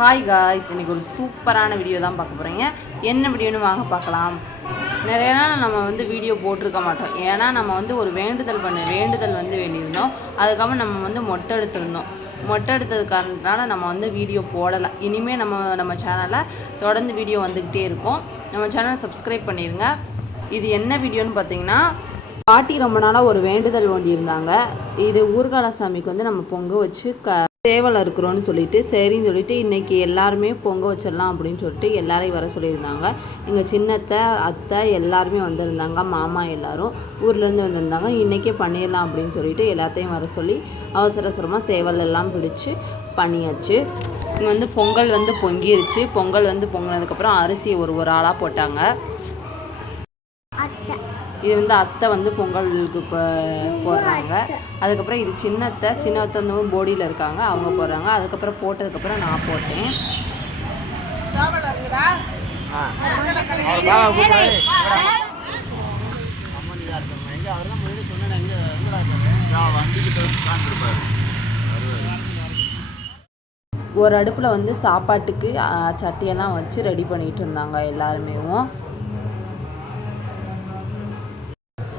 Hi guys, இன்றைக்கி ஒரு சூப்பரான வீடியோ தான் பார்க்க போகிறீங்க. என்ன வீடியோன்னு வாங்க பார்க்கலாம். நிறைய நாள் நம்ம வீடியோ போட்டிருக்க மாட்டோம். ஏன்னா நம்ம ஒரு வேண்டுதல் வேண்டியிருந்தோம். அதுக்கப்புறம் நம்ம மொட்டை எடுத்திருந்தோம். மொட்டை எடுத்தது காரணத்தினால நம்ம வீடியோ போடலை. இனிமேல் நம்ம சேனலில் தொடர்ந்து வீடியோ வந்துக்கிட்டே இருக்கும். நம்ம சேனலை சப்ஸ்கிரைப் பண்ணிடுங்க. இது என்ன வீடியோன்னு பார்த்தீங்கன்னா, பாட்டி ரொம்ப நாளாக ஒரு வேண்டுதல் வேண்டியிருந்தாங்க. இது ஊர்கால சாமிக்கு நம்ம பொங்க வச்சு சேவல் இருக்கிறோன்னு சொல்லிட்டு சரின்னு சொல்லிட்டு இன்றைக்கி எல்லாருமே பொங்க வச்சிடலாம் அப்படின்னு சொல்லிட்டு எல்லாரையும் வர சொல்லியிருந்தாங்க. எங்கள் சின்னத்தை அத்தை எல்லாருமே வந்திருந்தாங்க. மாமா எல்லோரும் ஊர்லேருந்து வந்திருந்தாங்க. இன்றைக்கே பண்ணிடலாம் அப்படின்னு சொல்லிட்டு எல்லாத்தையும் வர சொல்லி அவசரமாக சேவல் எல்லாம் பிடிச்சி பண்ணியாச்சு. இங்கே பொங்கல் பொங்கிருச்சு. பொங்கல் பொங்கினதுக்கப்புறம் அரிசியை ஒரு ஆளாக போட்டாங்க. இது அத்தை பொங்கலுக்கு போடுறாங்க. அதுக்கப்புறம் இது சின்னத்தை போடியில் இருக்காங்க, அவங்க போடுறாங்க. அதுக்கப்புறம் போட்டதுக்கப்புறம் நான் போட்டேன். ஒரு அடுப்பில் சாப்பாட்டுக்கு சட்டியெல்லாம் வச்சு ரெடி பண்ணிகிட்டு இருந்தாங்க எல்லாருமே.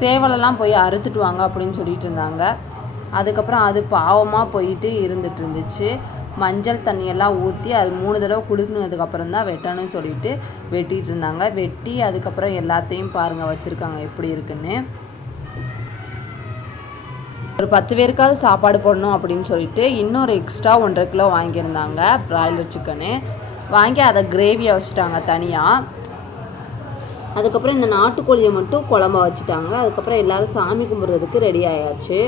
சேவலெல்லாம் போய் அறுத்துட்டு வாங்க அப்படின்னு சொல்லிட்டு இருந்தாங்க. அதுக்கப்புறம் அது பாவமாக போயிட்டு இருந்துச்சு. மஞ்சள் தண்ணியெல்லாம் ஊற்றி அது 3 தடவை குளிர்னதுக்கப்புறம் தான் வெட்டணும்னு சொல்லிட்டு வெட்டிகிட்டு இருந்தாங்க. வெட்டி அதுக்கப்புறம் எல்லாத்தையும் பாருங்கள் வச்சுருக்காங்க எப்படி இருக்குன்னு. ஒரு 10 பேருக்காவது சாப்பாடு போடணும் அப்படின்னு சொல்லிட்டு இன்னொரு எக்ஸ்ட்ரா 1.5 கிலோ வாங்கியிருந்தாங்க பிராய்லர் சிக்கனு. வாங்கி அதை கிரேவியாக வச்சுட்டாங்க தனியாக. அதுக்கப்புறம் இந்த நாட்டுக்கோழியை மட்டும் குழம்பா வச்சுட்டாங்க. அதுக்கப்புறம் எல்லோரும் சாமி கும்பிட்றதுக்கு ரெடி ஆயாச்சு.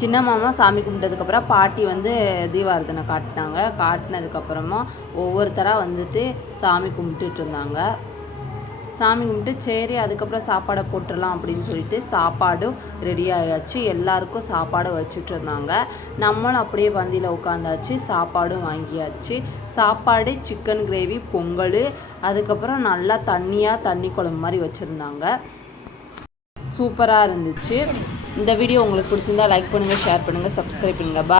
சின்ன மாமா சாமி கும்பிட்டதுக்கப்புறம் பாட்டி தீபாரதனை காட்டினதுக்கப்புறமா ஒவ்வொருத்தராக சாமி கும்பிட்டுட்டு இருந்தாங்க. சாமி கும்பிட்டு சரி அதுக்கப்புறம் சாப்பாடை போட்டுடலாம் அப்படின்னு சொல்லிட்டு சாப்பாடும் ரெடி ஆயாச்சு. எல்லாருக்கும் சாப்பாடு வச்சுட்டு இருந்தாங்க. நம்மளும் அப்படியே பந்தியில் உட்காந்தாச்சு. சாப்பாடும் வாங்கியாச்சு. சாப்பாடு சிக்கன் கிரேவி, பொங்கல், அதுக்கப்புறம் நல்லா தண்ணி குழம்பு மாதிரி வச்சுருந்தாங்க. சூப்பராக இருந்துச்சு. இந்த வீடியோ உங்களுக்கு பிடிச்சிருந்தா லைக் பண்ணுங்கள், ஷேர் பண்ணுங்கள், சப்ஸ்கிரைப் பண்ணுங்கள்.